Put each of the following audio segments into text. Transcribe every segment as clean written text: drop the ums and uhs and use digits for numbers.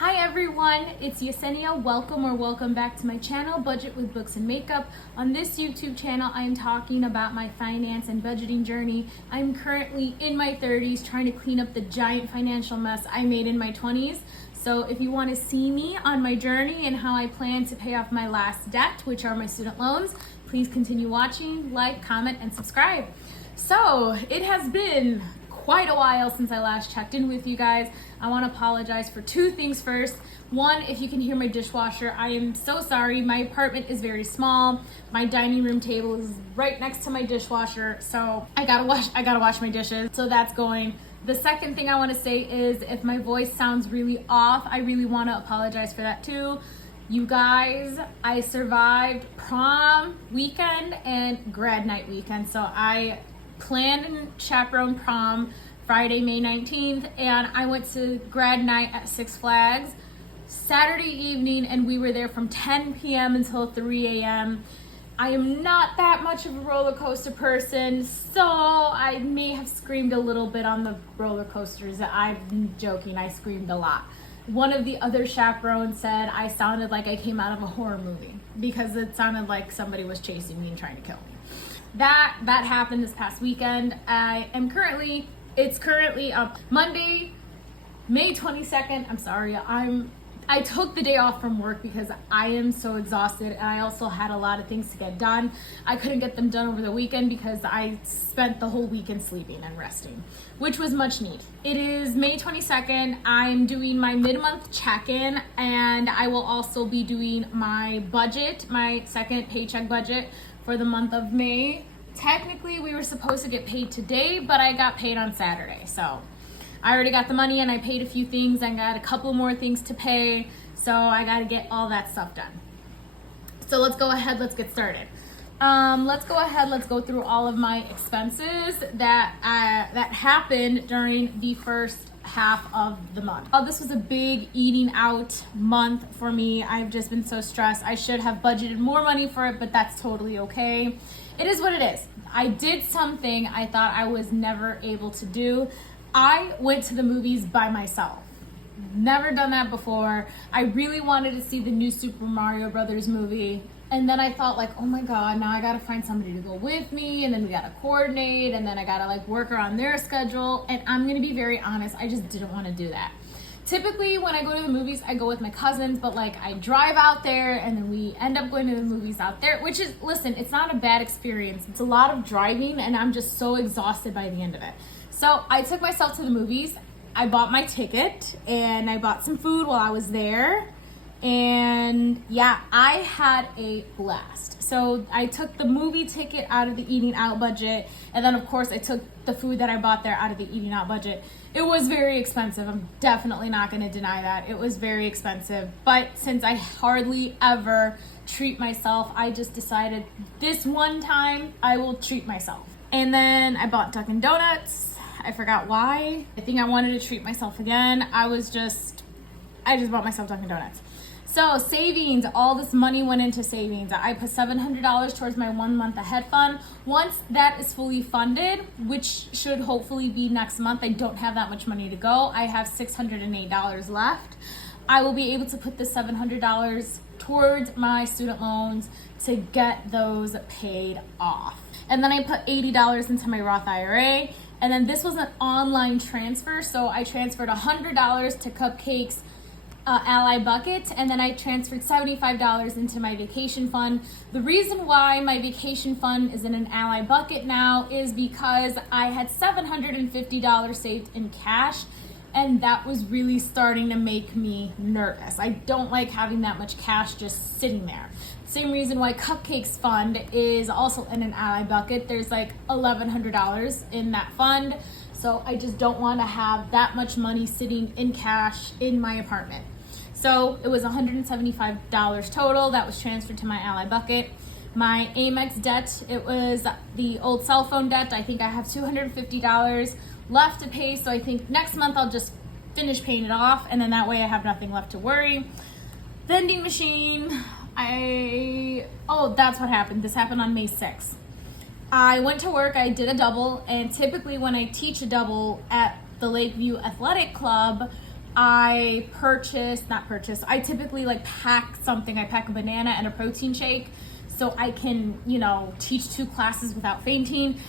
Hi everyone, it's Yessenia. Welcome back to my channel, Budget with Books and Makeup. On this YouTube channel, I'm talking about my finance and budgeting journey. I'm currently in my 30s trying to clean up the giant financial mess I made in my 20s. So if you want to see me on my journey and how I plan to pay off my last debt, which are my student loans, please continue watching, like, comment, and subscribe. So it has been quite a while since I last checked in with you guys. I want to apologize for two things first. One, if you can hear my dishwasher, I am so sorry. My apartment is very small. My dining room table is right next to my dishwasher, so I gotta wash my dishes. So that's going. The second thing I want to say is if my voice sounds really off, I really want to apologize for that too. You guys, I survived prom weekend and grad night weekend, so I planned and chaperoned prom Friday, May 19th, and I went to grad night at Six Flags Saturday evening, and we were there from 10 p.m. until 3 a.m. I am not that much of a roller coaster person, so I may have screamed a little bit on the roller coasters. I'm joking, I screamed a lot. One of the other chaperones said I sounded like I came out of a horror movie because it sounded like somebody was chasing me and trying to kill me. That happened this past weekend. It's currently up Monday, May 22nd. I'm sorry, I took the day off from work because I am so exhausted, and I also had a lot of things to get done. I couldn't get them done over the weekend because I spent the whole weekend sleeping and resting, which was much needed. It is May 22nd. I'm doing my mid-month check-in, and I will also be doing my budget, my second paycheck budget for the month of May. Technically, we were supposed to get paid today, but I got paid on Saturday. So I already got the money and I paid a few things. I got a couple more things to pay. So I got to get all that stuff done. So let's go ahead. Let's get started. Let's go through all of my expenses that happened during the first half of the month. This was a big eating out month for me. I've just been so stressed. I should have budgeted more money for it, but that's totally okay. It is what it is. I did something I thought I was never able to do. I went to the movies by myself. Never done that before. I really wanted to see the new Super Mario Brothers movie. And then I thought like, oh my God, now I gotta find somebody to go with me, and then we gotta coordinate, and then I gotta like work around their schedule. And I'm gonna be very honest, I just didn't wanna do that. Typically when I go to the movies, I go with my cousins, but like I drive out there and then we end up going to the movies out there, which is, listen, it's not a bad experience. It's a lot of driving and I'm just so exhausted by the end of it. So I took myself to the movies. I bought my ticket and I bought some food while I was there. And yeah, I had a blast. So I took the movie ticket out of the eating out budget. And then of course I took the food that I bought there out of the eating out budget. It was very expensive. I'm definitely not going to deny that. It was very expensive. But since I hardly ever treat myself, I just decided this one time I will treat myself. And then I bought Dunkin' Donuts. I forgot why. I think I wanted to treat myself again. I just bought myself Dunkin' Donuts. So savings, all this money went into savings. I put $700 towards my 1 month ahead fund. Once that is fully funded, which should hopefully be next month, I don't have that much money to go. I have $608 left. I will be able to put the $700 towards my student loans to get those paid off. And then I put $80 into my Roth IRA. And then this was an online transfer. So I transferred $100 to Cupcakes Ally Bucket, and then I transferred $75 into my vacation fund. The reason why my vacation fund is in an Ally Bucket now is because I had $750 saved in cash, and that was really starting to make me nervous. I don't like having that much cash just sitting there. Same reason why Cupcakes fund is also in an Ally Bucket. There's like $1,100 in that fund, so I just don't want to have that much money sitting in cash in my apartment. So it was $175 total that was transferred to my Ally Bucket. My Amex debt, it was the old cell phone debt. I think I have $250 left to pay. So I think next month I'll just finish paying it off, and then that way I have nothing left to worry. Vending machine, that's what happened. This happened on May 6th. I went to work, I did a double, and typically when I teach a double at the Lakeview Athletic Club, I typically like pack something. I pack a banana and a protein shake so I can, teach 2 classes without fainting.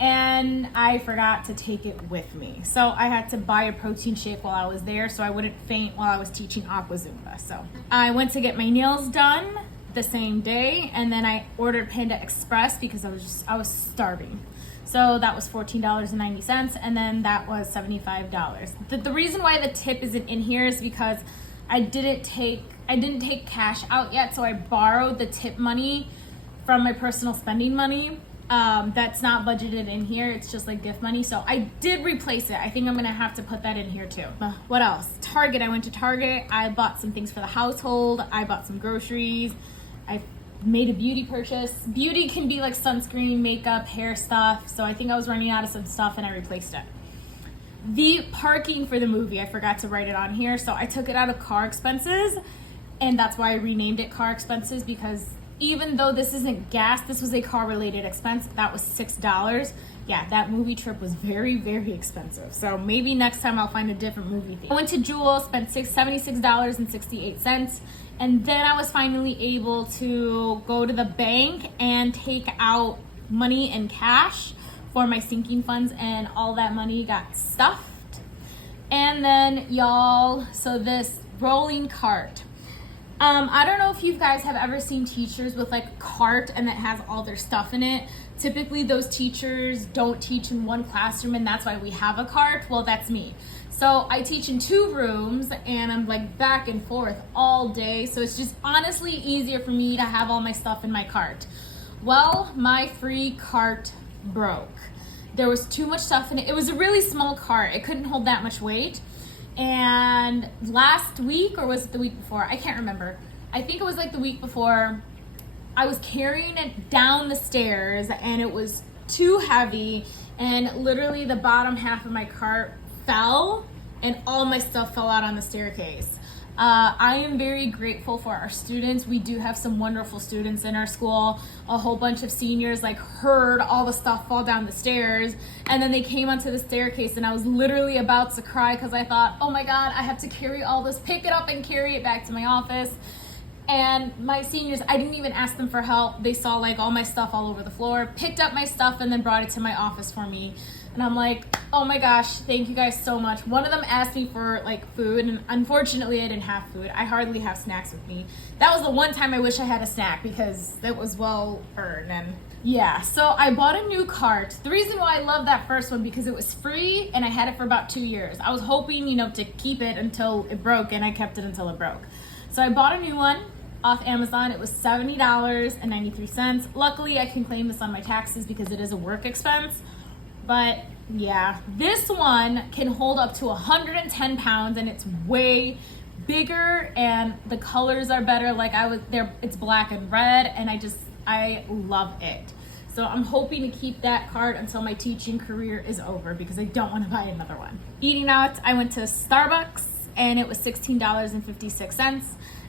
And I forgot to take it with me. So I had to buy a protein shake while I was there so I wouldn't faint while I was teaching Aqua Zumba. So I went to get my nails done the same day, and then I ordered Panda Express because I was starving. So that was $14.90, and then that was $75. The reason why the tip isn't in here is because I didn't take cash out yet, so I borrowed the tip money from my personal spending money. That's not budgeted in here. It's just like gift money. So I did replace it. I think I'm gonna have to put that in here too. What else? Target. I went to Target. I bought some things for the household. I bought some groceries. I made a beauty purchase. Beauty can be like sunscreen, makeup, hair stuff. So I think I was running out of some stuff and I replaced it. The parking for the movie, I forgot to write it on here. So I took it out of car expenses, and that's why I renamed it car expenses, because even though this isn't gas, this was a car-related expense. That was $6. Yeah, that movie trip was very, very expensive. So maybe next time I'll find a different movie thing. I went to Jewel, spent $76.68, and then I was finally able to go to the bank and take out money in cash for my sinking funds, and all that money got stuffed. And then so this rolling cart. I don't know if you guys have ever seen teachers with like a cart and that has all their stuff in it. Typically those teachers don't teach in one classroom, and that's why we have a cart. Well, that's me. So I teach in 2 rooms, and I'm like back and forth all day. So it's just honestly easier for me to have all my stuff in my cart. Well, my free cart broke. There was too much stuff in it. It was a really small cart. It couldn't hold that much weight. And last week, or was it the week before? I can't remember. I think it was like the week before. I was carrying it down the stairs and it was too heavy, and literally the bottom half of my cart fell and all my stuff fell out on the staircase. I am very grateful for our students. We do have some wonderful students in our school. A whole bunch of seniors heard all the stuff fall down the stairs, and then they came onto the staircase, and I was literally about to cry because I thought, oh my God, I have to carry all this, pick it up and carry it back to my office. And my seniors, I didn't even ask them for help. They saw all my stuff all over the floor, picked up my stuff, and then brought it to my office for me. And I'm like, oh my gosh, thank you guys so much. One of them asked me for food, and unfortunately I didn't have food. I hardly have snacks with me. That was the one time I wish I had a snack because it was well earned. And yeah, so I bought a new cart. The reason why I love that first one, because it was free and I had it for about 2 years. I was hoping, to keep it until it broke, and I kept it until it broke. So I bought a new one off Amazon. It was $70.93. Luckily, I can claim this on my taxes because it is a work expense. But yeah, this one can hold up to 110 pounds, and it's way bigger, and the colors are better. It's black and red, and I love it. So I'm hoping to keep that cart until my teaching career is over, because I don't want to buy another one. Eating out, I went to Starbucks, and it was $16.56.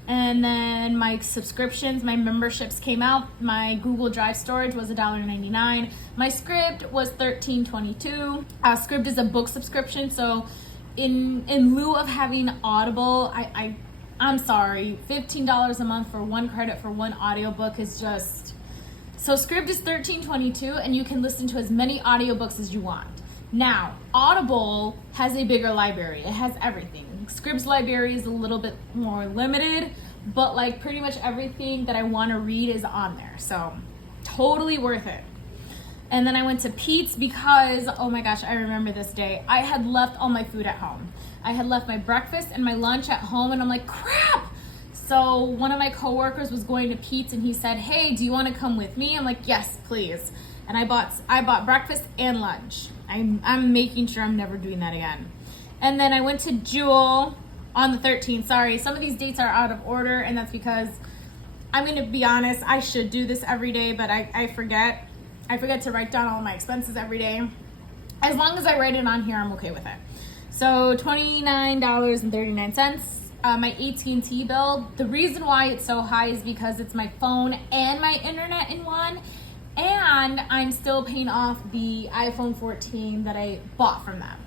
And then my subscriptions, my memberships came out. My Google Drive storage was $1.99. My Scribd was $13.22. Scribd is a book subscription, so in lieu of having Audible, I'm sorry, $15 a month for 1 credit for 1 audiobook is just... So Scribd is $13.22, and you can listen to as many audiobooks as you want. Now, Audible has a bigger library. It has everything. Scribd's library is a little bit more limited, but pretty much everything that I want to read is on there. So totally worth it. And then I went to Pete's because, oh my gosh, I remember this day. I had left all my food at home. I had left my breakfast and my lunch at home, and I'm like, crap. So one of my coworkers was going to Pete's, and he said, hey, do you want to come with me? I'm like, yes, please. And I bought breakfast and lunch. I'm making sure I'm never doing that again. And then I went to Jewel on the 13th. Sorry, some of these dates are out of order, and that's because, I'm going to be honest, I should do this every day, but I forget. I forget to write down all my expenses every day. As long as I write it on here, I'm okay with it. So $29.39. My AT&T bill, the reason why it's so high is because it's my phone and my internet in one. And I'm still paying off the iPhone 14 that I bought from them.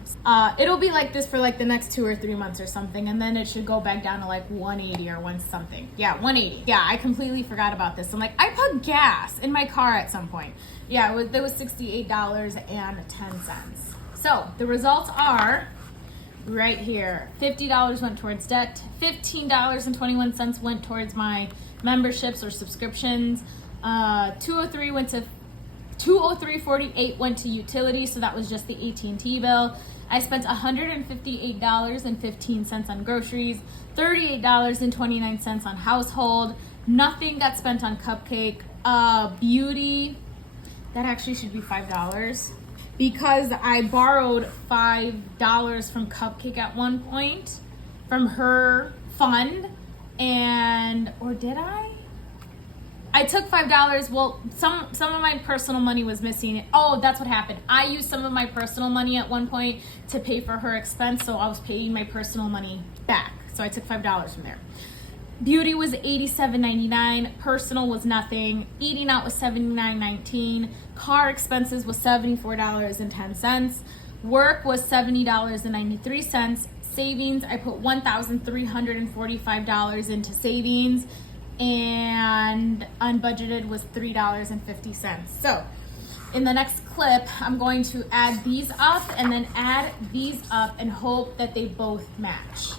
It'll be like this for like the next 2 or 3 months or something, and then it should go back down to like 180 or one something. Yeah, 180. Yeah, I completely forgot about this. I'm like, I put gas in my car at some point. Yeah, it was $68.10. So the results are right here. $50 went towards debt. $15.21 went towards my memberships or subscriptions. 203.48 went to utilities, so that was just the AT&T bill. I spent $158.15 on groceries, $38.29 on household. Nothing got spent on cupcake. Beauty, that actually should be $5 because I borrowed $5 from Cupcake at one point from her fund, or did I? I took $5. Well, some of my personal money was missing. Oh, that's what happened. I used some of my personal money at one point to pay for her expense, so I was paying my personal money back. So I took $5 from there. Beauty was $87.99. Personal was nothing. Eating out was $79.19. Car expenses was $74.10. Work was $70.93. Savings, I put $1,345 into savings, and unbudgeted was $3.50. So in the next clip, I'm going to add these up and then add these up and hope that they both match.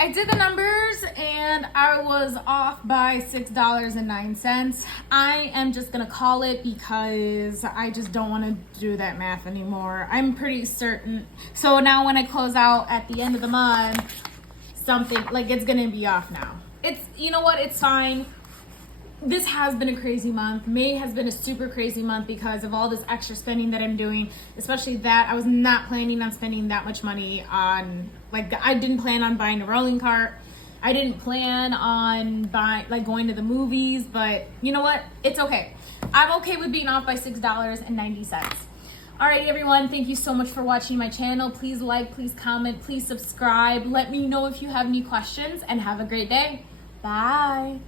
I did the numbers and I was off by $6.09. I am just gonna call it because I just don't want to do that math anymore. I'm pretty certain. So now when I close out at the end of the month, something like it's gonna be off now. It's, you know what, it's fine. This has been a crazy month. May has been a super crazy month because of all this extra spending that I'm doing, especially that I was not planning on spending that much money on, I didn't plan on buying a rolling cart. I didn't plan on going to the movies, but you know what? It's okay. I'm okay with being off by $6.90. All right, everyone, thank you so much for watching my channel. Please like, please comment, please subscribe. Let me know if you have any questions, and have a great day. Bye.